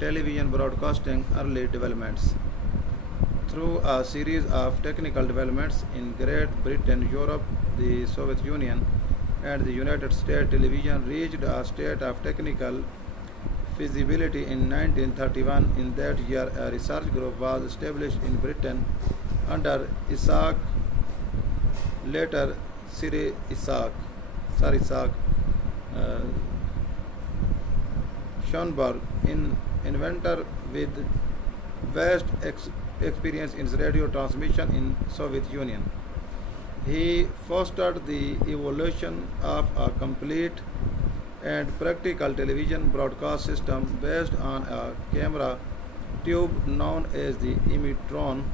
Television broadcasting early developments. Through a series of technical developments in Great Britain, Europe, the Soviet Union, and the United States, television reached a state of technical feasibility in 1931. In that year, a research group was established in Britain under Isaac, later Sir Isaac uh, Schoenberg, an inventor with vast experience in radio transmission in Soviet Union. He fostered the evolution of a complete and practical television broadcast system based on a camera tube known as the emitron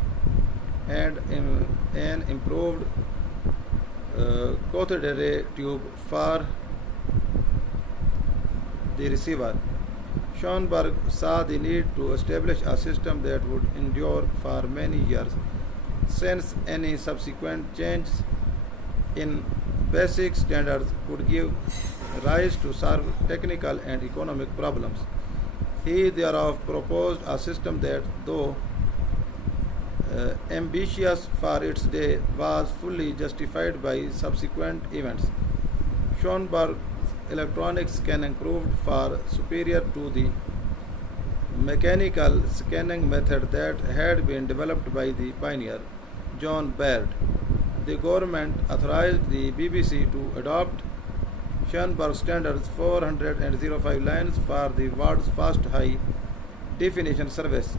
and an improved cathode ray tube for the receiver. Schoenberg saw the need to establish a system that would endure for many years, since any subsequent changes in basic standards could give rise to serve technical and economic problems. He thereof proposed a system that, though ambitious for its day, was fully justified by subsequent events. Schoenberg's electronic scanning proved far superior to the mechanical scanning method that had been developed by the pioneer, John Baird. The government authorized the BBC to adopt Schoenberg standards 405 lines for the world's first high definition service,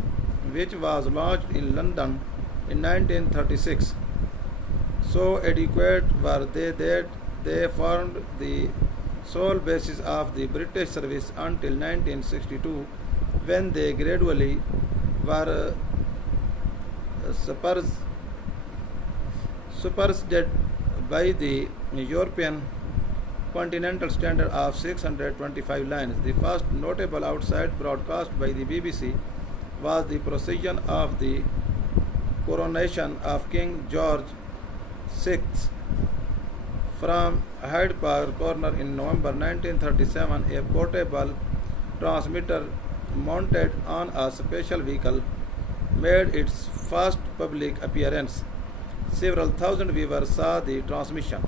which was launched in London in 1936. So adequate were they that they formed the sole basis of the British service until 1962, when they gradually were superseded by the European continental standard of 625 lines. The first notable outside broadcast by the BBC was the procession of the coronation of King George VI from Hyde Park Corner in November 1937. A portable transmitter mounted on a special vehicle made its first public appearance. Several thousand viewers saw the transmission.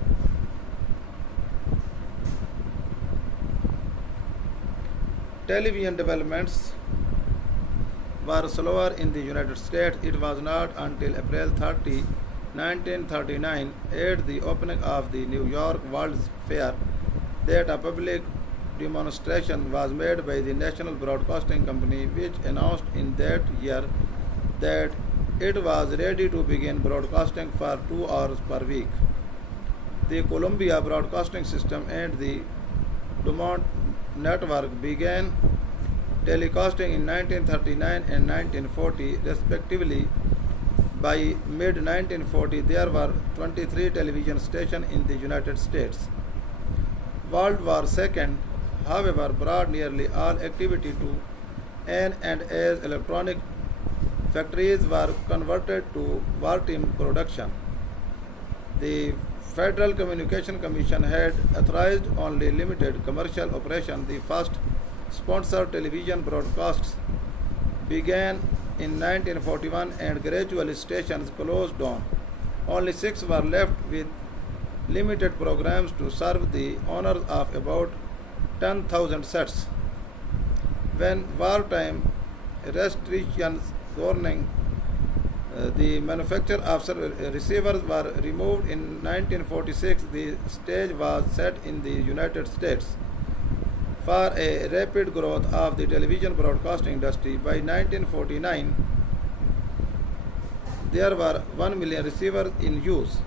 Television developments were slower in the United States. It was not until April 30, 1939, at the opening of the New York World's Fair, that a public demonstration was made by the National Broadcasting Company, which announced in that year that it was ready to begin broadcasting for 2 hours per week. The Columbia Broadcasting System and the Dumont Network began telecasting in 1939 and 1940, respectively. By mid-1940, there were 23 television stations in the United States. World War II, however, brought nearly all activity to an end as electronic factories were converted to wartime production. The Federal Communication Commission had authorized only limited commercial operation. The first sponsored television broadcasts began in 1941 and gradually stations closed down. Only 6 were left with limited programs to serve the owners of about 10,000 sets. When wartime restrictions governing the manufacture of receivers were removed in 1946, the stage was set in the United States for a rapid growth of the television broadcasting industry. By 1949, there were 1 million receivers in use.